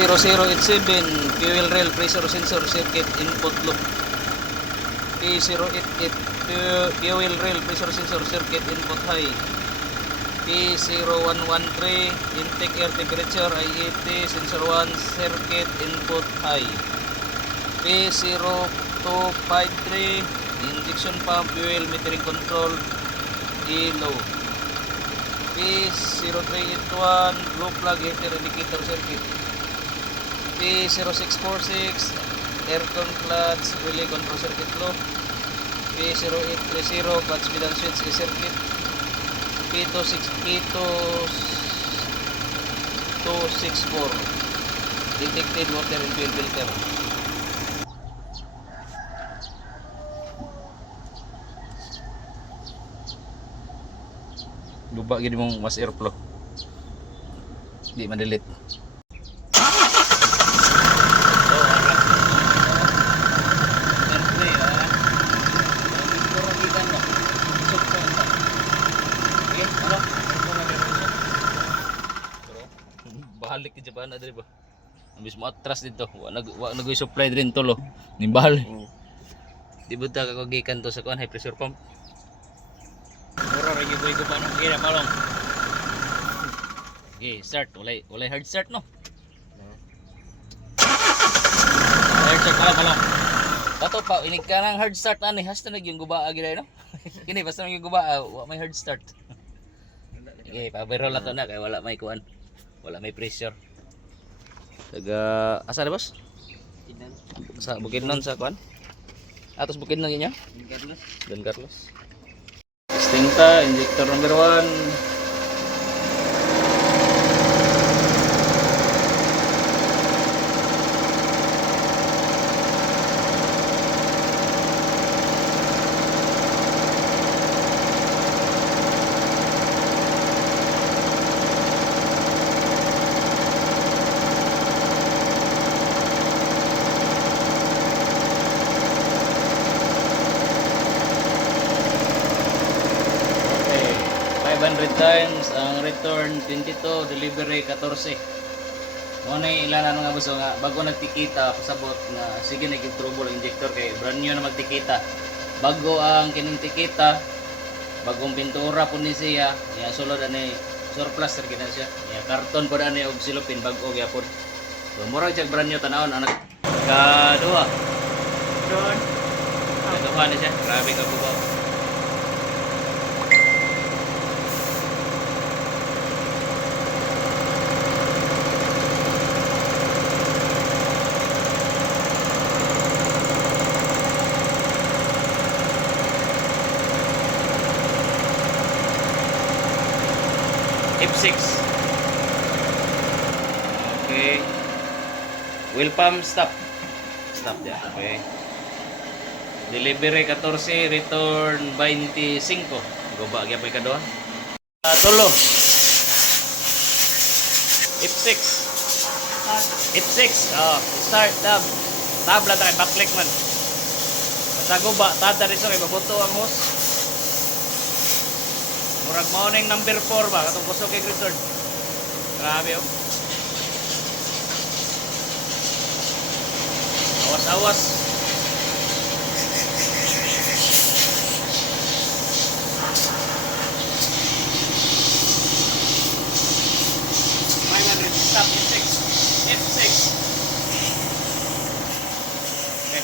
P0087 fuel rail pressure sensor circuit input loop. P088 fuel rail pressure sensor circuit input high. P0113 intake air temperature IAT sensor 1 circuit input high. P0253 injection pump fuel metering control E low. P0381 blue plug heater indicator circuit. P0646 aircon clutch relay control circuit low. P0830 clutch pedal switch circuit. P264 detected water and fuel filter. Lupa gini mong mas airflow. Di ma-delete. Balik ke Japan adri ba. Ambis mo atras dito. Wa nag-supply din to lo. Nimbal. Di buta ka gikan to sa kuan high pressure pump. Mura ra gyud ko paano kira malong. Okay, start. Walay hard start no. Hard start pala malong. Bato pa inig ka nang hard start ani hasta nag yung guba agi no. Kini basta nang yung guba wa may hard start. Okay, pa-viral na to na kay wala may kuan. Wala may pressure. Taga asa na boss? Sa Bukidnon sa kuan. Atos Bukidnon niya? Don Carlos. Stinta injector number 1. Times ang return 22 delivery 14 mo na ilan nga buso nga bago nagtikita pasabot nga sige nag-trouble ang injector kay brand new na magtikita bago ang kining tikita bagong pintura po ni siya ya sulod ani surplus ra gina siya ya karton po ani og silopin bago gyapon so murag jag brand new tanawon anak kaduha don kaduha ni siya grabe ka bubaw. F6. Okay. Wheel pump stop. Stop dia. Okay. Delivery 14, return 25. Goba gyapon kadua. Tulo. F6. F6. Oh, start tab. Tab lang tayo backlick man. Sa goba tada rin sa kay mabuto ang hose. Murag morning number 4 ba katong kusog kay return. Grabe oh. Awas-awas. Stop F6. F6. Okay.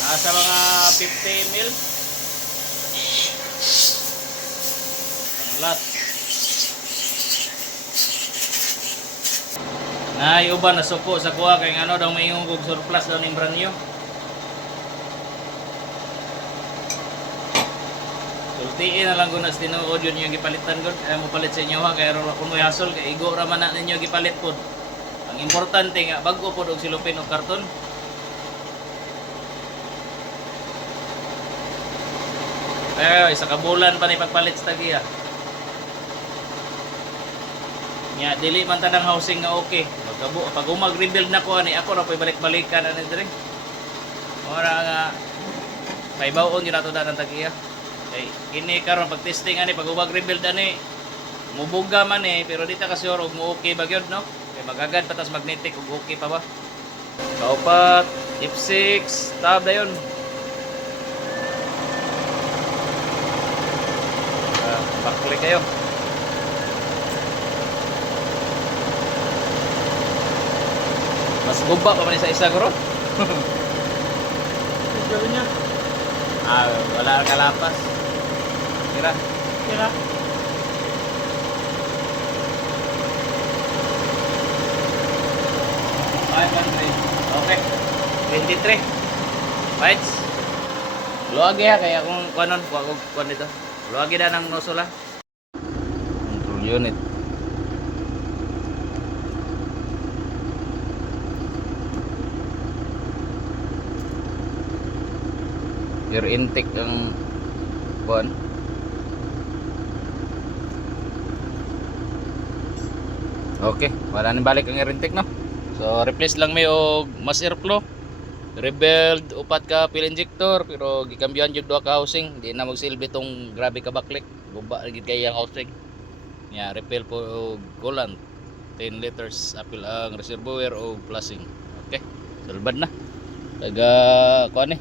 Nasa mga 50 mil. Lat. Nay uban na suko sa kuha kay ano daw may kog surplus daw ning brand new. Sultiin na lang gud nas tinong audio niyo gipalitan gud ay mo palit sa inyo ha kay ro kun may hasol kay igo ra man na ninyo gipalit pod. Ang importante nga bag-o pod og silupin og karton. Isa ka bulan pa ni pagpalit sa tagiya. Nya dili man tanang housing nga okay. Pag umag-rebuild na ko ani ako ra pay balik-balikan ani dire. Ora nga paibaw-on gyud ato danan tagiya. Kay kini karon pag testing ani pag umag-rebuild ani mubuga man eh, pero di ta ka sure og mo okay ba gyud no? Kay magagad patas magnetic ug okay pa ba? Kaupat, F6, tab dayon. Backlick kayo. Mas guba pa man sa isa guro. Gawin niya. Wala kalapas. Kira. Kira. Okay. 23. Bites. Luwag ya kaya kung kuanon, kuan dito. Luwag na ng nosula. Control unit. Your intake ang kuan. Okay, wala nang balik ang air intake no. So replace lang may og mass airflow. Rebuild upat ka fuel injector pero gikambyan jud duha ka housing, di na magsilbi tong grabe ka backlick. Guba gid kay ang housing. Ya, refill po og coolant. 10 liters apil ang reservoir o flushing. Okay, sulbad na. Taga kuan eh.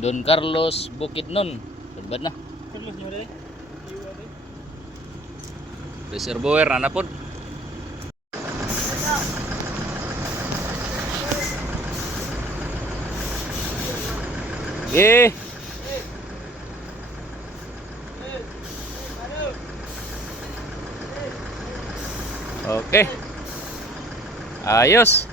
Don Carlos Bukidnon. Sulbad na. Carlos niyo rin. Reservoir na pod. Eh. Okay. Ayos.